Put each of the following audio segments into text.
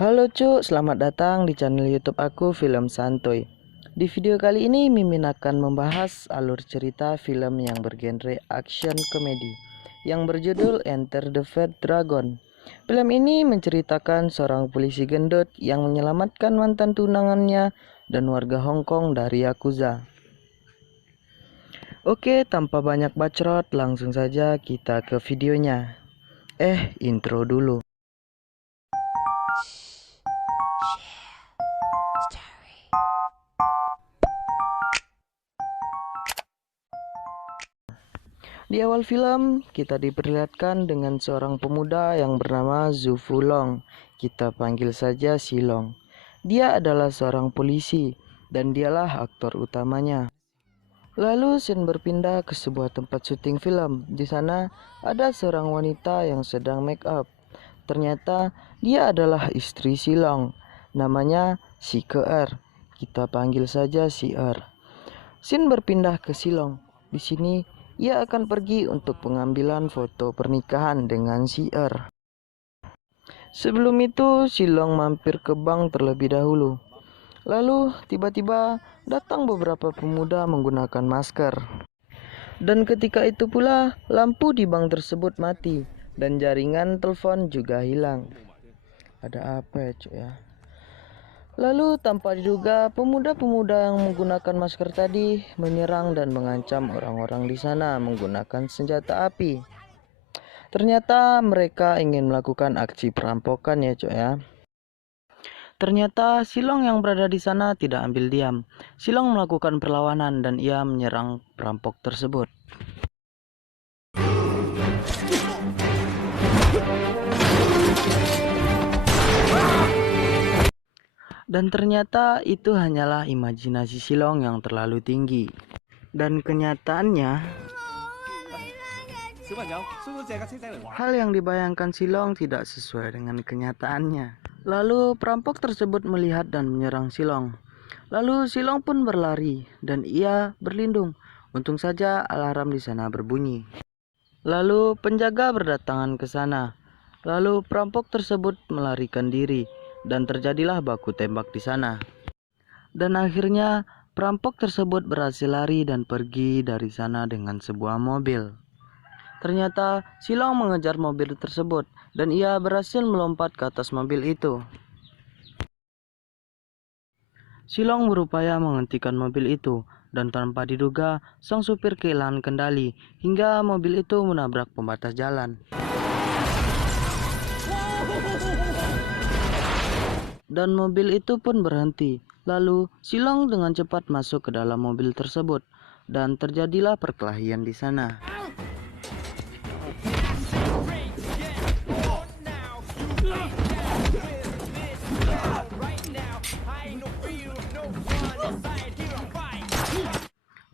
Halo cuk, selamat datang di channel YouTube aku Film Santuy. Di video kali ini Mimin akan membahas alur cerita film yang bergenre action komedi yang berjudul Enter the Fat Dragon. Film ini menceritakan seorang polisi gendut yang menyelamatkan mantan tunangannya dan warga Hong Kong dari Yakuza. Oke, tanpa banyak bacot, langsung saja kita ke videonya. Intro dulu. Di awal film, kita diperlihatkan dengan seorang pemuda yang bernama Zhu Fulong. Kita panggil saja Silong. Dia adalah seorang polisi dan dialah aktor utamanya. Lalu scene berpindah ke sebuah tempat syuting film. Di sana ada seorang wanita yang sedang make up. Ternyata dia adalah istri Silong. Namanya Si Keer. Kita panggil saja Si Er. Scene berpindah ke Silong. Di sini ia akan pergi untuk pengambilan foto pernikahan dengan Si Er. Sebelum itu, Silong mampir ke bank terlebih dahulu. Lalu, tiba-tiba datang beberapa pemuda menggunakan masker. Dan ketika itu pula, lampu di bank tersebut mati dan jaringan telepon juga hilang. Ada apa ya, cuy ya? Lalu tanpa diduga, pemuda-pemuda yang menggunakan masker tadi menyerang dan mengancam orang-orang di sana menggunakan senjata api. Ternyata mereka ingin melakukan aksi perampokan ya, cuy ya. Ternyata Silong yang berada di sana tidak ambil diam. Silong melakukan perlawanan dan ia menyerang perampok tersebut. Dan ternyata itu hanyalah imajinasi Silong yang terlalu tinggi. Dan kenyataannya, hal yang dibayangkan Silong tidak sesuai dengan kenyataannya. Lalu perampok tersebut melihat dan menyerang Silong. Lalu Silong pun berlari dan ia berlindung. Untung saja alarm di sana berbunyi. Lalu penjaga berdatangan ke sana. Lalu perampok tersebut melarikan diri dan terjadilah baku tembak di sana. Dan akhirnya perampok tersebut berhasil lari dan pergi dari sana dengan sebuah mobil. Ternyata Silong mengejar mobil tersebut dan ia berhasil melompat ke atas mobil itu. Silong berupaya menghentikan mobil itu dan tanpa diduga sang supir kehilangan kendali hingga mobil itu menabrak pembatas jalan. Dan mobil itu pun berhenti. Lalu Silong dengan cepat masuk ke dalam mobil tersebut dan terjadilah perkelahian di sana.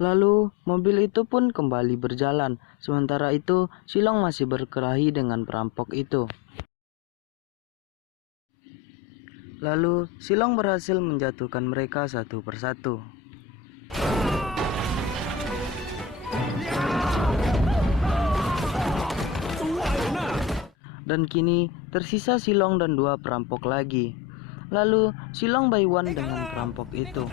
Lalu mobil itu pun kembali berjalan. Sementara itu Silong masih berkelahi dengan perampok itu. Lalu Silong berhasil menjatuhkan mereka satu persatu. Dan kini tersisa Silong dan dua perampok lagi. Lalu Silong Baiwan dengan perampok itu.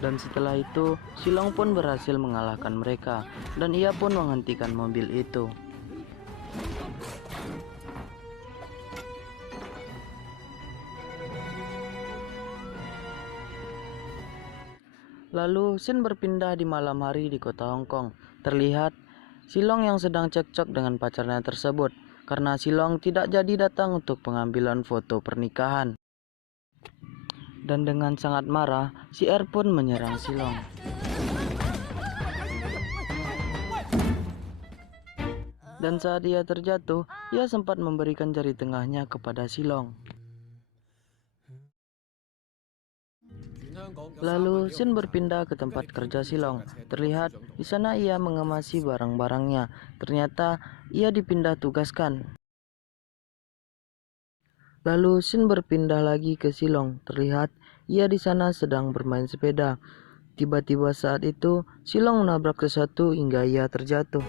Dan setelah itu Silong pun berhasil mengalahkan mereka dan ia pun menghentikan mobil itu. Lalu scene berpindah di malam hari di kota Hong Kong. Terlihat Silong yang sedang cekcok dengan pacarnya tersebut karena Silong tidak jadi datang untuk pengambilan foto pernikahan. Dan dengan sangat marah, Si Er pun menyerang Silong. Dan saat ia terjatuh, ia sempat memberikan jari tengahnya kepada Silong. Lalu scene berpindah ke tempat kerja Silong. Terlihat di sana ia mengemasi barang-barangnya. Ternyata ia dipindah tugaskan. Lalu scene berpindah lagi ke Silong. Terlihat ia di sana sedang bermain sepeda. Tiba-tiba saat itu, Silong menabrak sesuatu hingga ia terjatuh.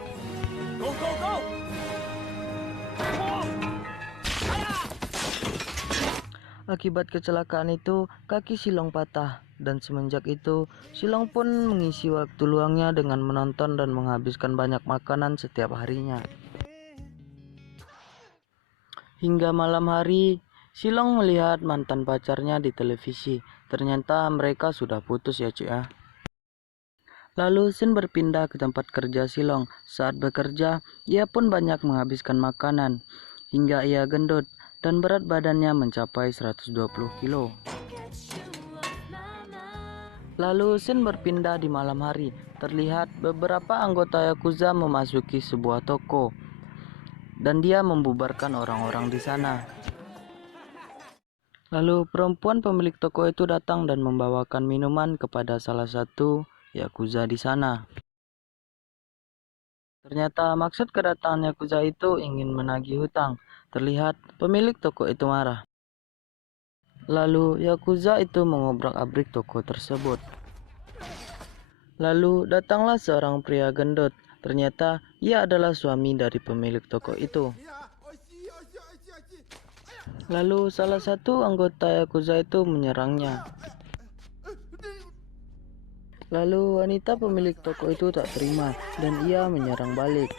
Akibat kecelakaan itu, kaki Silong patah. Dan semenjak itu, Silong pun mengisi waktu luangnya dengan menonton dan menghabiskan banyak makanan setiap harinya. Hingga malam hari, Silong melihat mantan pacarnya di televisi. Ternyata mereka sudah putus ya cuy ya. Lalu Sin berpindah ke tempat kerja Silong. Saat bekerja, ia pun banyak menghabiskan makanan. Hingga ia gendut dan berat badannya mencapai 120 kilo. Lalu Sin berpindah di malam hari. Terlihat beberapa anggota Yakuza memasuki sebuah toko. Dan dia membubarkan orang-orang di sana. Lalu perempuan pemilik toko itu datang dan membawakan minuman kepada salah satu Yakuza di sana. Ternyata maksud kedatangan Yakuza itu ingin menagih hutang. Terlihat pemilik toko itu marah. Lalu Yakuza itu mengobrak-abrik toko tersebut. Lalu datanglah seorang pria gendut. Ternyata ia adalah suami dari pemilik toko itu. Lalu salah satu anggota Yakuza itu menyerangnya. Lalu wanita pemilik toko itu tak terima dan ia menyerang balik.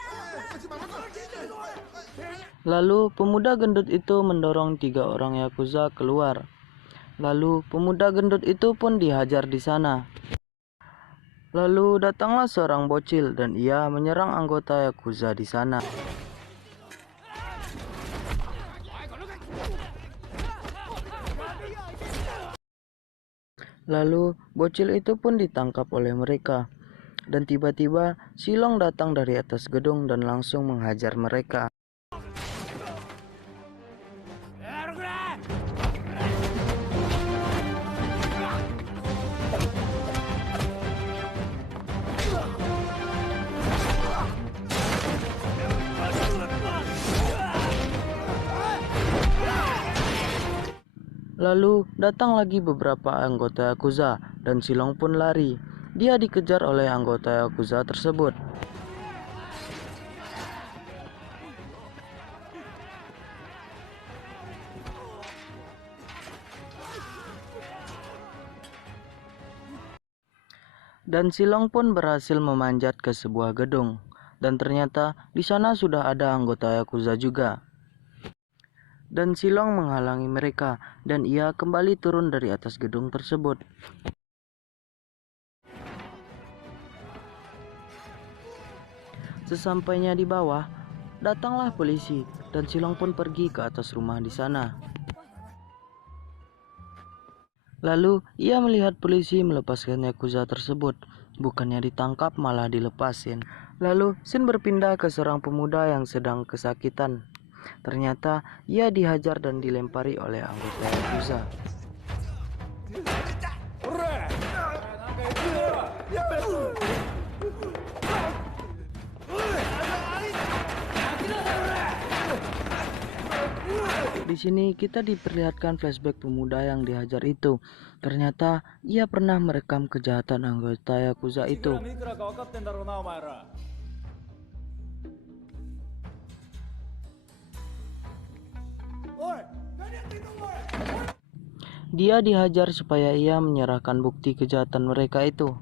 Lalu pemuda gendut itu mendorong 3 orang Yakuza keluar. Lalu pemuda gendut itu pun dihajar di sana. Lalu datanglah seorang bocil dan ia menyerang anggota Yakuza di sana. Lalu bocil itu pun ditangkap oleh mereka. Dan tiba-tiba Silong datang dari atas gedung dan langsung menghajar mereka. Lalu datang lagi beberapa anggota Yakuza dan Silong pun lari. Dia dikejar oleh anggota Yakuza tersebut. Dan Silong pun berhasil memanjat ke sebuah gedung. Dan ternyata di sana sudah ada anggota Yakuza juga. Dan Silong menghalangi mereka dan ia kembali turun dari atas gedung tersebut. Sesampainya di bawah, datanglah polisi dan Silong pun pergi ke atas rumah di sana. Lalu ia melihat polisi melepaskan Yakuza tersebut. Bukannya ditangkap malah dilepasin. Lalu Sin berpindah ke seorang pemuda yang sedang kesakitan. Ternyata ia dihajar dan dilempari oleh anggota Yakuza. Di sini kita diperlihatkan flashback pemuda yang dihajar itu. Ternyata ia pernah merekam kejahatan anggota Yakuza itu. Dia dihajar supaya ia menyerahkan bukti kejahatan mereka itu.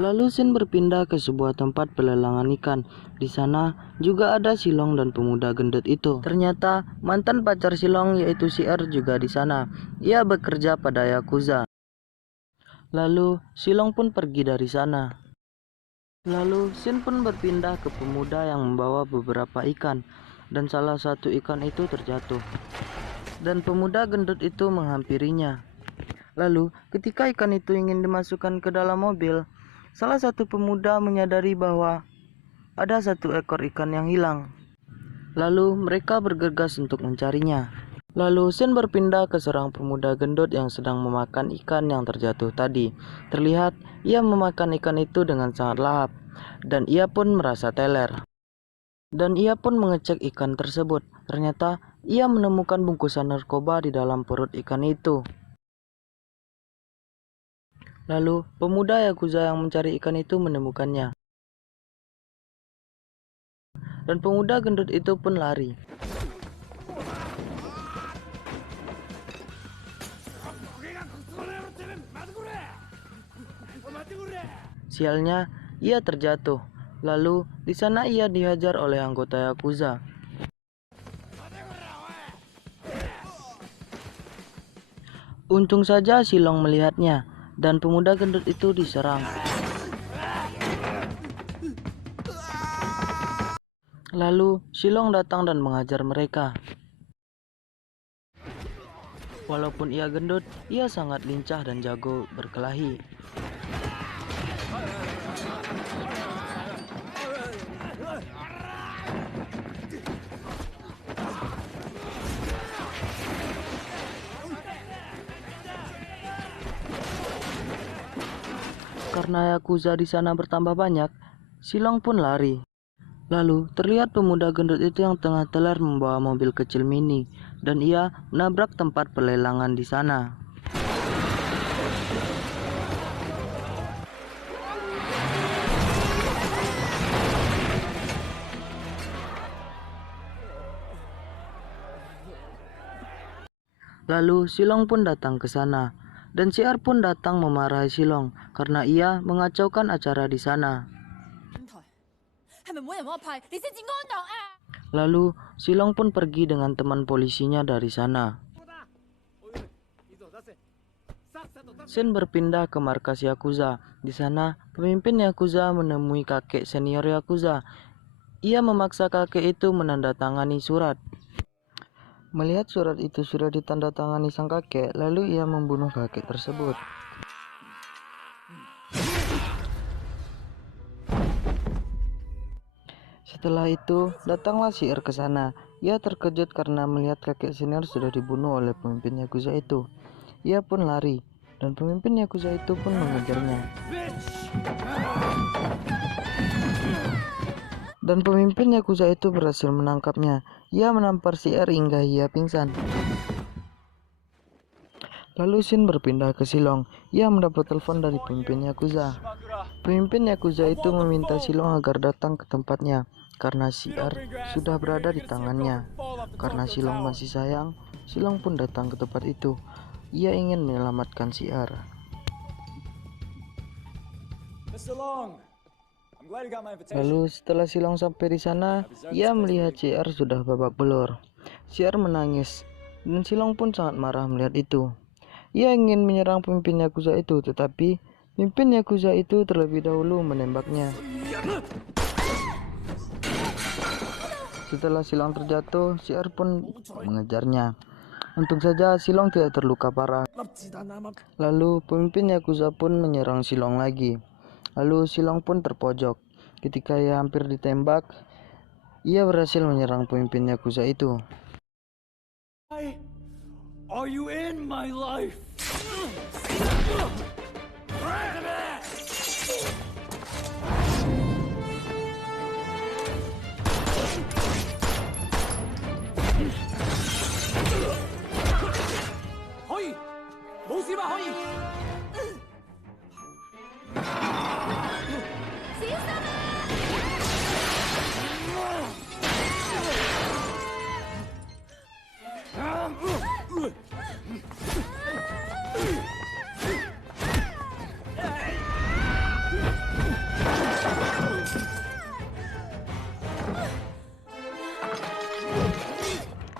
Lalu Sin berpindah ke sebuah tempat pelelangan ikan. Di sana juga ada Silong dan pemuda gendut itu. Ternyata mantan pacar Silong yaitu si Er juga di sana. Ia bekerja pada Yakuza. Lalu Silong pun pergi dari sana. Lalu Sin pun berpindah ke pemuda yang membawa beberapa ikan. Dan salah satu ikan itu terjatuh. Dan pemuda gendut itu menghampirinya. Lalu ketika ikan itu ingin dimasukkan ke dalam mobil, salah satu pemuda menyadari bahwa ada satu ekor ikan yang hilang. Lalu mereka bergegas untuk mencarinya. Lalu Sin berpindah ke seorang pemuda gendut yang sedang memakan ikan yang terjatuh tadi. Terlihat ia memakan ikan itu dengan sangat lahap. Dan ia pun merasa teler. Dan ia pun mengecek ikan tersebut. Ternyata ia menemukan bungkusan narkoba di dalam perut ikan itu. Lalu pemuda Yakuza yang mencari ikan itu menemukannya. Dan pemuda gendut itu pun lari. Sialnya, ia terjatuh. Lalu di sana ia dihajar oleh anggota Yakuza. Untung saja Silong melihatnya dan pemuda gendut itu diserang. Lalu Silong datang dan menghajar mereka. Walaupun ia gendut, ia sangat lincah dan jago berkelahi. Karena Yakuza di sana bertambah banyak, Silong pun lari. Lalu terlihat pemuda gendut itu yang tengah teler membawa mobil kecil mini, dan ia menabrak tempat pelelangan di sana. Lalu Silong pun datang ke sana, dan Siar pun datang memarahi Silong karena ia mengacaukan acara di sana. Lalu Silong pun pergi dengan teman polisinya dari sana. Shin berpindah ke markas Yakuza. Di sana, pemimpin Yakuza menemui kakek senior Yakuza. Ia memaksa kakek itu menandatangani surat. Melihat surat itu sudah ditandatangani sang kakek, lalu ia membunuh kakek tersebut. Setelah itu, datanglah Siar ke sana. Ia terkejut karena melihat kakek senior sudah dibunuh oleh pemimpin Yakuza itu. Ia pun lari, dan pemimpin Yakuza itu pun mengejarnya. Dan pemimpin Yakuza itu berhasil menangkapnya. Ia menampar Siar hingga ia pingsan. Lalu Shin berpindah ke Silong. Ia mendapat telepon dari pemimpin Yakuza. Pemimpin Yakuza itu meminta Silong agar datang ke tempatnya karena Siar sudah berada di tangannya. Karena Silong masih sayang, Silong pun datang ke tempat itu. Ia ingin menyelamatkan Siar. Lalu setelah Silong sampai di sana, ia melihat Siar sudah babak belur. Siar menangis, dan Silong pun sangat marah melihat itu. Ia ingin menyerang pemimpin Yakuza itu, tetapi pemimpin Yakuza itu terlebih dahulu menembaknya. Setelah Silong terjatuh, Siar pun mengejarnya. Untung saja Silong tidak terluka parah. Lalu pemimpin Yakuza pun menyerang Silong lagi. Lalu Silong pun terpojok. Ketika ia hampir ditembak, ia berhasil menyerang pemimpin Yakuza itu. Are you in my life? Hoi, 冇事吧？可以。小心啊！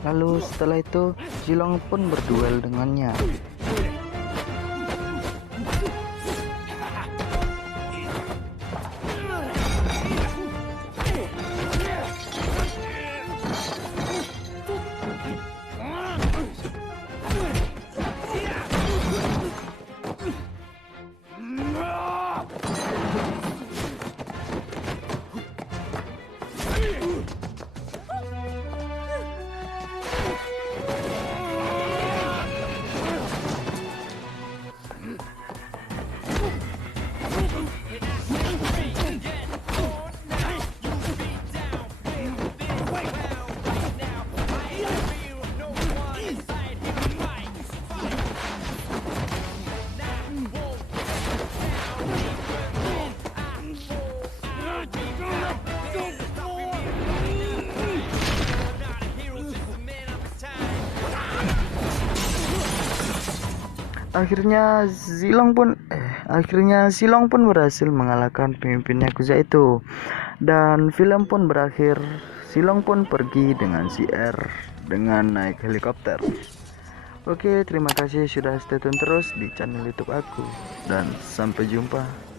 Lalu setelah itu, Silong pun berduel dengannya. Akhirnya Silong pun berhasil mengalahkan pemimpin Yakuza itu. Dan film pun berakhir. Silong pun pergi dengan si R dengan naik helikopter. Oke, terima kasih sudah stay tune terus di channel YouTube aku dan sampai jumpa.